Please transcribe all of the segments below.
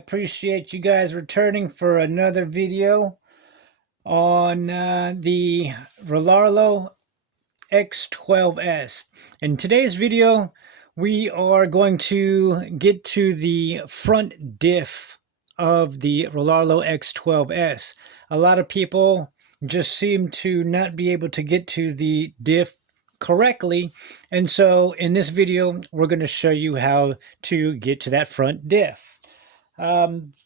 appreciate you guys returning for another video on the Rlarrlo X12s. In today's video, we are going to get to the front diff of the Rlarrlo X12s. A lot of people just seem to not be able to get to the diff correctly, and so in this video we're going to show you how to get to that front diff.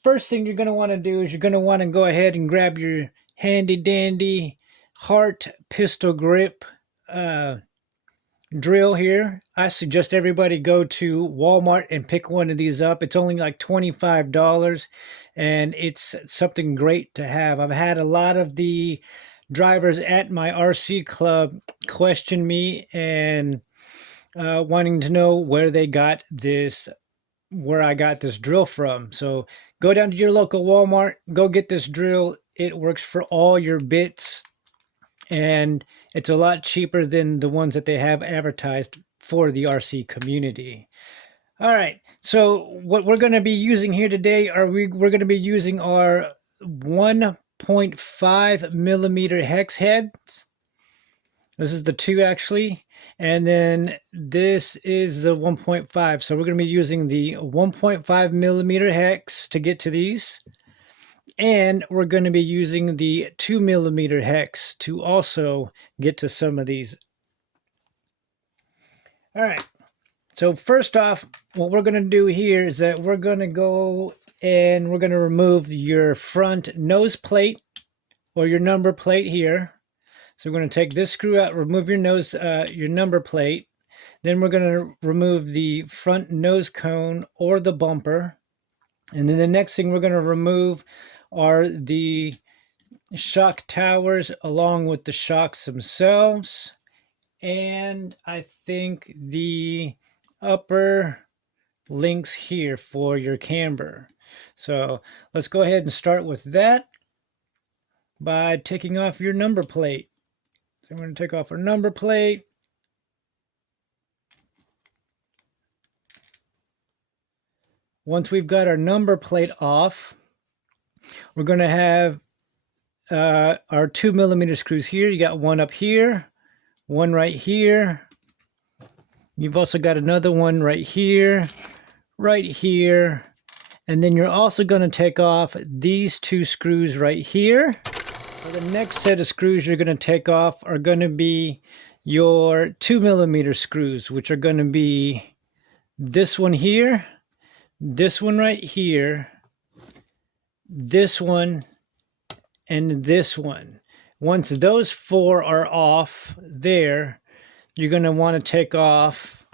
First thing you're going to want to do is you're going to want to go ahead and grab your handy dandy Hart pistol grip drill here. I suggest everybody go to Walmart and pick one of these up. It's only like $25 and it's something great to have. I've had a lot of the drivers at my RC club question me and wanting to know where they got this, where I got this drill from. So go down to your local Walmart, go get this drill. It works for all your bits and it's a lot cheaper than the ones that they have advertised for the RC community. All right, so what we're going to be using here today are we're going to be using our 1.5 millimeter hex heads. This is the 2 actually, and then this is the 1.5. So we're going to be using the 1.5 millimeter hex to get to these, and we're going to be using the 2 millimeter hex to also get to some of these. All right, so first off, what we're going to do here is that we're going to go and we're going to remove your front nose plate or your number plate here. So we're going to take this screw out, remove your your number plate. Then we're going to remove the front nose cone or the bumper. And then the next thing we're going to remove are the shock towers along with the shocks themselves. And I think the upper links here for your camber. So let's go ahead and start with that by taking off your number plate. So I'm going to take off our number plate. Once we've got our number plate off, we're going to have our 2 millimeter screws here. You got one up here, one right here. You've also got another one right here, and then you're also going to take off these 2 screws right here. So the next set of screws you're going to take off are going to be your 2 millimeter screws, which are going to be this one here, this one right here, this one, and this one. Once those 4 are off there, you're going to want to take off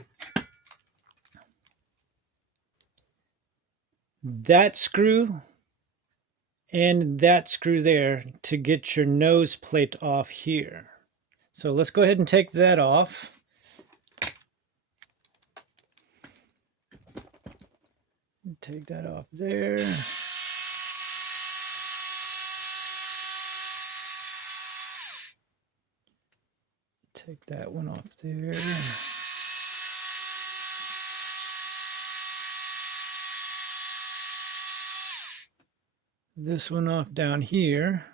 that screw and that screw there to get your nose plate off here. So let's go ahead and take that off. Take that off there. Take that one off there. This one off down here.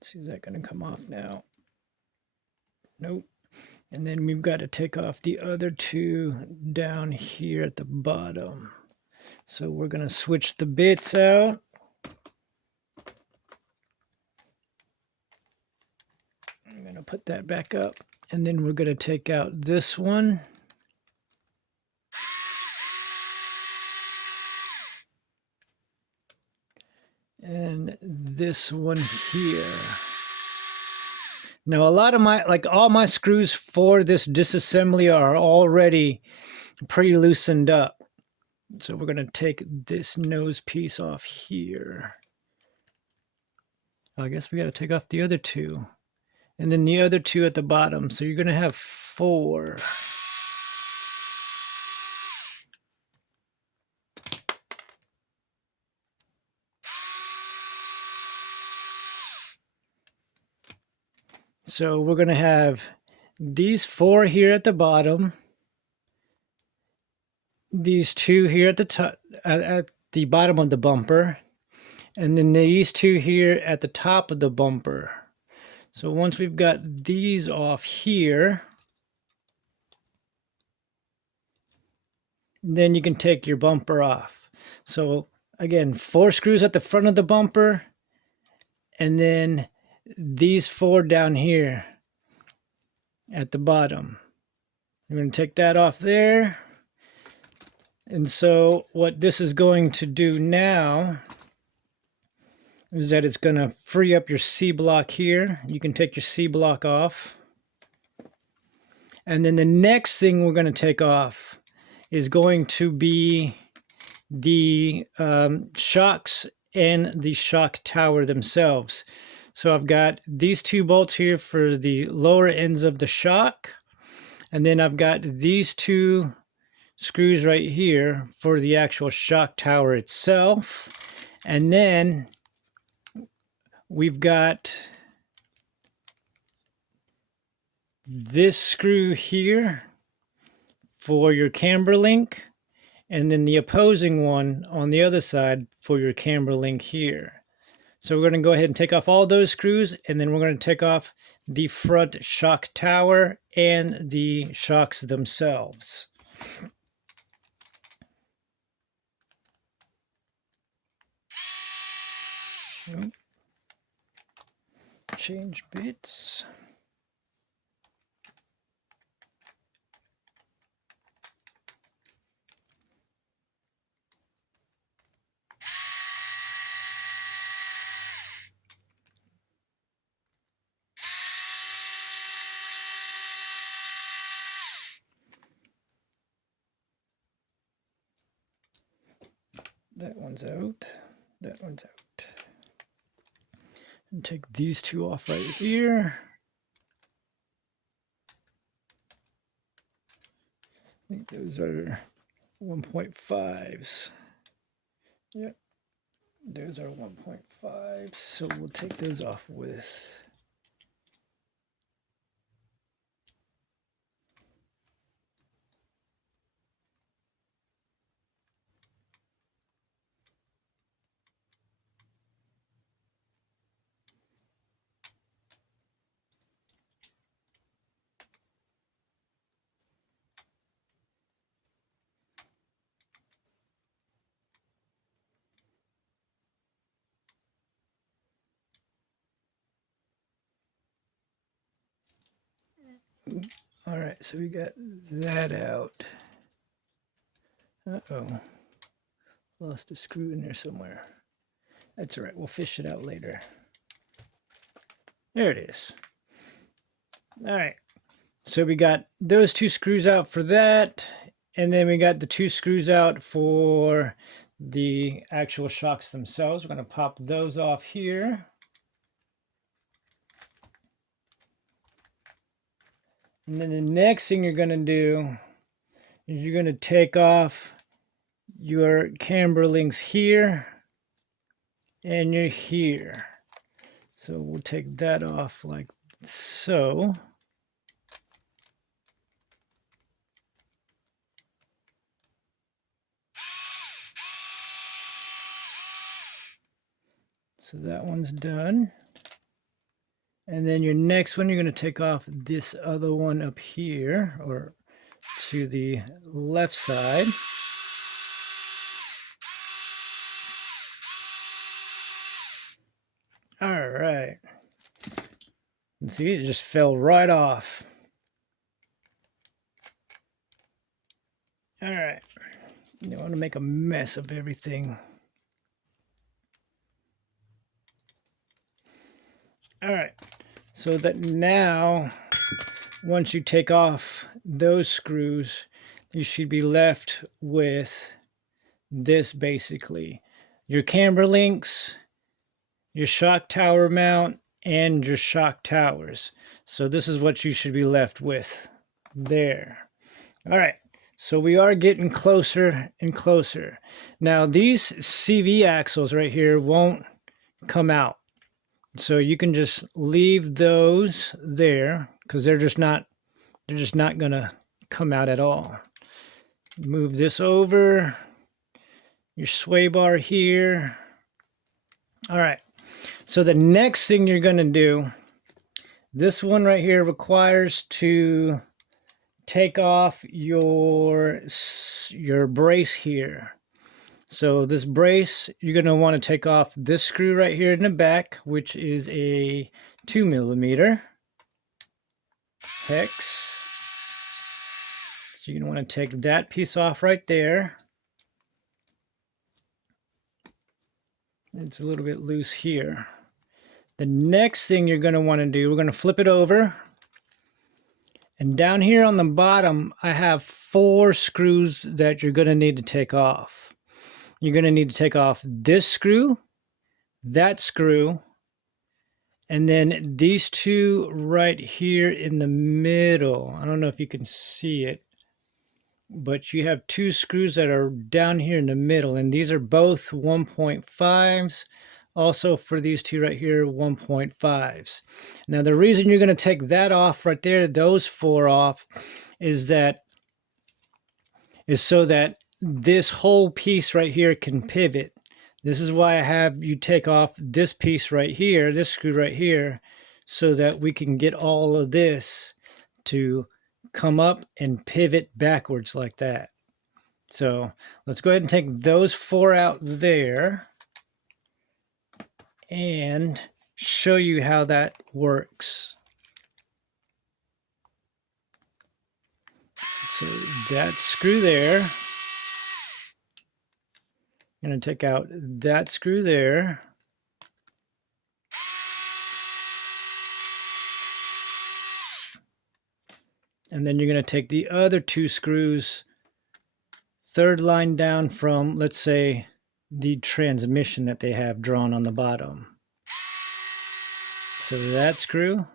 Let's see, is that going to come off now? Nope. And then we've got to take off the other 2 down here at the bottom. So we're going to switch the bits out. I'm going to put that back up. And then we're going to take out this one. And this one here. Now a lot of all my screws for this disassembly are already pretty loosened up. So we're going to take this nose piece off here. I guess we got to take off the other 2. And then the other 2 at the bottom. So you're going to have 4. So we're going to have these 4 here at the bottom, these 2 here at the top, at the bottom of the bumper, and then these 2 here at the top of the bumper. So once we've got these off here, then you can take your bumper off. So again, 4 screws at the front of the bumper, and then these 4 down here at the bottom. I'm going to take that off there. And so what this is going to do now is that it's going to free up your C block here. You can take your C block off. And then the next thing we're going to take off is going to be the shocks and the shock tower themselves. So I've got these 2 bolts here for the lower ends of the shock. And then I've got these 2 screws right here for the actual shock tower itself. And then we've got this screw here for your camber link, and then the opposing one on the other side for your camber link here. So we're going to go ahead and take off all those screws, and then we're going to take off the front shock tower and the shocks themselves. Change bits. That one's out. That one's out. And take these 2 off right here. I think those are 1.5s. Yep, those are 1.5s. So we'll take those off with all right, so we got that out. Uh-oh. Lost a screw in there somewhere. That's all right, we'll fish it out later. There it is. All right, so we got those 2 screws out for that, and then we got the 2 screws out for the actual shocks themselves. We're going to pop those off here. And then the next thing you're going to do is you're going to take off your camber links here and you're here. So we'll take that off like so. So that one's done. And then your next one, you're going to take off this other one up here, or to the left side. All right. And see, it just fell right off. All right. You want to make a mess of everything. All right, so that now, once you take off those screws, you should be left with this basically. Your camber links, your shock tower mount, and your shock towers. So this is what you should be left with there. All right, so we are getting closer and closer. Now these CV axles right here won't come out. So you can just leave those there because they're just not gonna come out at all. Move this over, your sway bar here. All right, so the next thing you're gonna do, this one right here requires to take off your brace here. So this brace, you're going to want to take off this screw right here in the back, which is a 2mm hex. So you're going to want to take that piece off right there. It's a little bit loose here. The next thing you're going to want to do, we're going to flip it over. And down here on the bottom, I have 4 screws that you're going to need to take off. You're going to need to take off this screw, that screw, and then these 2 right here in the middle. I don't know if you can see it, but you have 2 screws that are down here in the middle, and these are both 1.5s. Also for these 2 right here, 1.5s. Now the reason you're going to take that off right there, those 4 off, is so that this whole piece right here can pivot. This is why I have you take off this piece right here, this screw right here, so that we can get all of this to come up and pivot backwards like that. So let's go ahead and take those 4 out there and show you how that works. So that screw there. I'm going to take out that screw there. And then you're going to take the other 2 screws, 3rd line down from, let's say, the transmission that they have drawn on the bottom. So that screw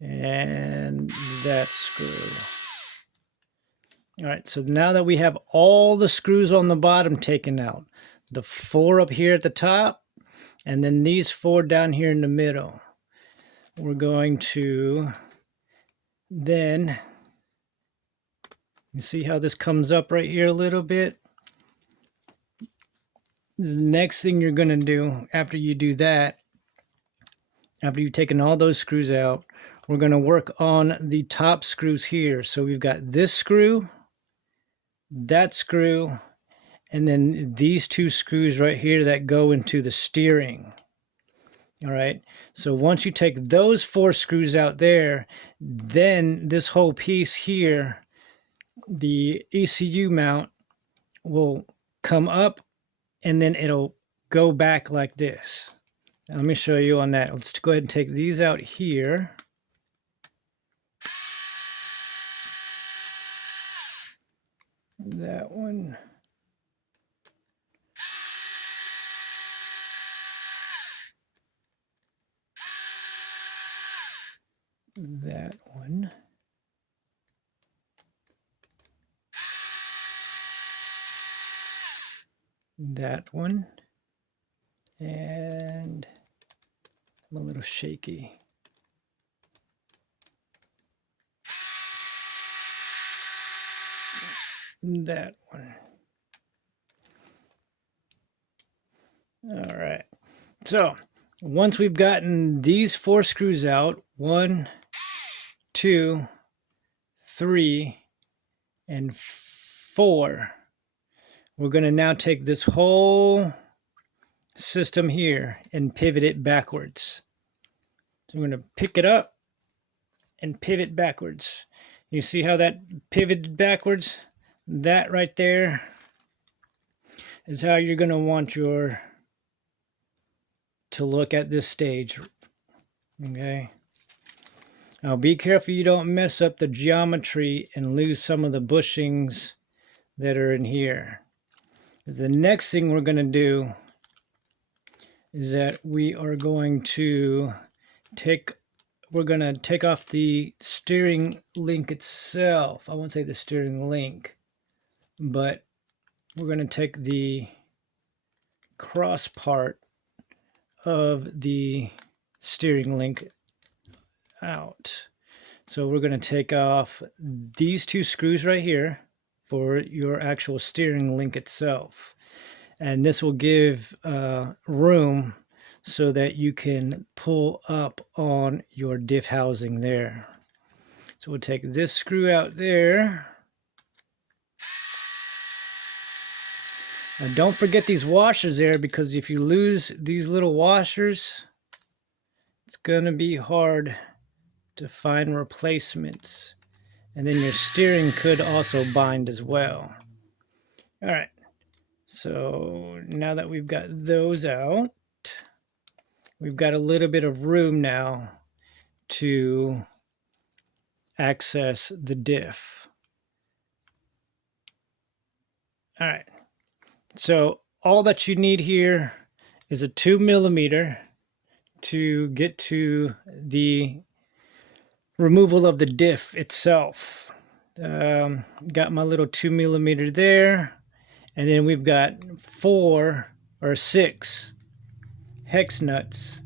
and that screw. All right, so now that we have all the screws on the bottom taken out, the 4 up here at the top, and then these 4 down here in the middle, we're going to then, you see how this comes up right here a little bit? The next thing you're going to do after you do that, after you've taken all those screws out, we're going to work on the top screws here. So we've got this screw, that screw, and then these 2 screws right here that go into the steering. All right, so once you take those 4 screws out there, then this whole piece here, the ECU mount, will come up and then it'll go back like this. Now, let me show you on that. Let's go ahead and take these out here. That one. That one. That one. And I'm a little shaky. That one. All right. So once we've gotten these 4 screws out, 1, 2, 3, and 4, we're going to now take this whole system here and pivot it backwards. So we're going to pick it up and pivot backwards. You see how that pivoted backwards? That right there is how you're going to want to look at this stage. Okay. Now be careful you don't mess up the geometry and lose some of the bushings that are in here. The next thing we're going to do is that we are going to take off the steering link itself. I won't say the steering link, but we're going to take the cross part of the steering link out. So we're going to take off these two screws right here for your actual steering link itself. And this will give room so that you can pull up on your diff housing there. So we'll take this screw out there. And don't forget these washers there, because if you lose these little washers, it's going to be hard to find replacements. And then your steering could also bind as well. All right. So now that we've got those out, we've got a little bit of room now to access the diff. All right. So all that you need here is a 2mm to get to the removal of the diff itself. Got my little 2mm there, and then we've got 4 or 6 hex nuts,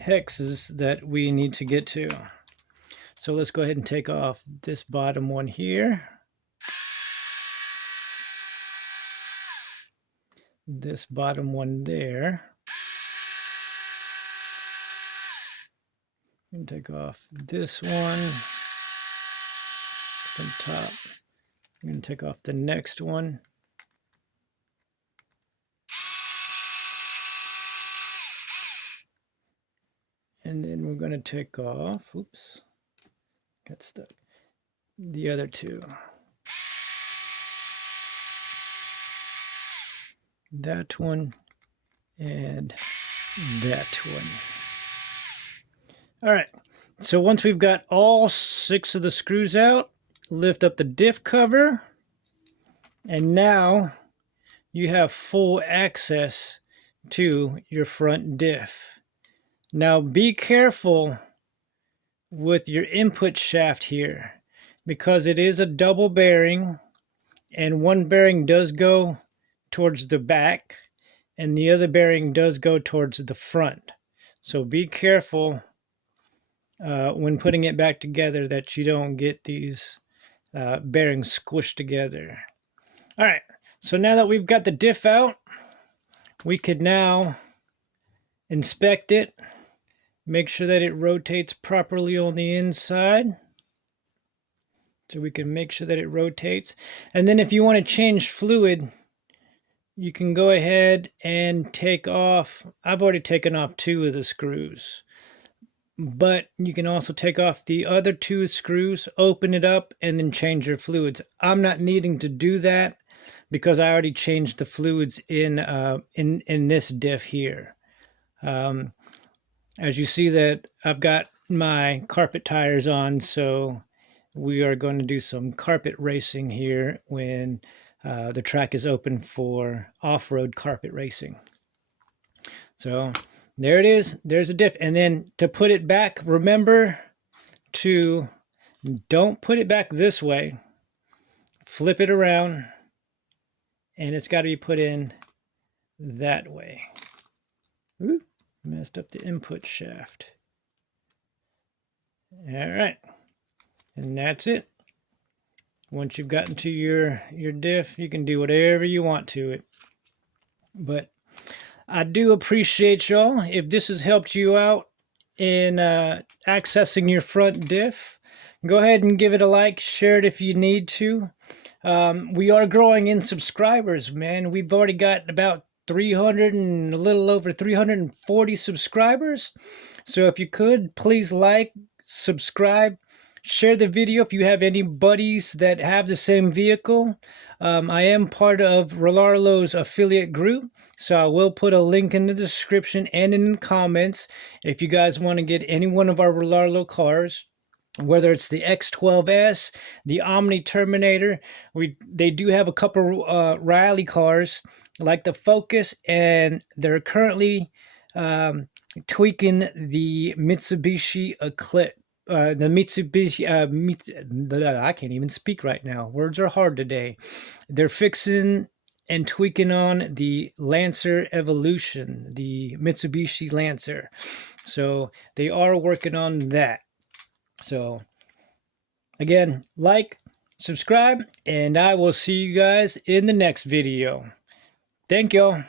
hexes that we need to get to. So let's go ahead and take off this bottom one here, this bottom one there, and take off this one from top. I'm going to take off the next one. And then we're going to take off, oops, got stuck, the other two. That one and that one. All right, so once we've got all 6 of the screws out, lift up the diff cover, and now you have full access to your front diff. Now be careful with your input shaft here, because it is a double bearing, and one bearing does go towards the back and the other bearing does go towards the front. So be careful when putting it back together that you don't get these bearings squished together. All right, so now that we've got the diff out, we could now inspect it, make sure that it rotates properly on the inside. So we can make sure that it rotates. And then if you want to change fluid, you can go ahead and take off, I've already taken off 2 of the screws, but you can also take off the other 2 screws, open it up, and then change your fluids. I'm not needing to do that because I already changed the fluids in this diff here. As you see that I've got my carpet tires on, so we are going to do some carpet racing here when the track is open for off-road carpet racing. So there it is. There's a diff. And then to put it back, remember to don't put it back this way. Flip it around, and it's got to be put in that way. Ooh, messed up the input shaft. All right. And that's it. Once you've gotten to your diff, you can do whatever you want to it. But I do appreciate y'all. If this has helped you out in accessing your front diff, go ahead and give it a like, share it if you need to. We are growing in subscribers, man. We've already got about 300 and a little over 340 subscribers. So if you could, please like, subscribe, share the video if you have any buddies that have the same vehicle. I am part of Rlarrlo's affiliate group, so I will put a link in the description and in the comments if you guys want to get any one of our Rlarrlo cars, whether it's the X12s, the Omni Terminator. They do have a couple Rally cars like the Focus, and they're currently tweaking the Mitsubishi Eclipse. The Mitsubishi, I can't even speak right now. Words are hard today. They're fixing and tweaking on the Lancer Evolution, the Mitsubishi Lancer. So they are working on that. So again, like, subscribe, and I will see you guys in the next video. Thank y'all.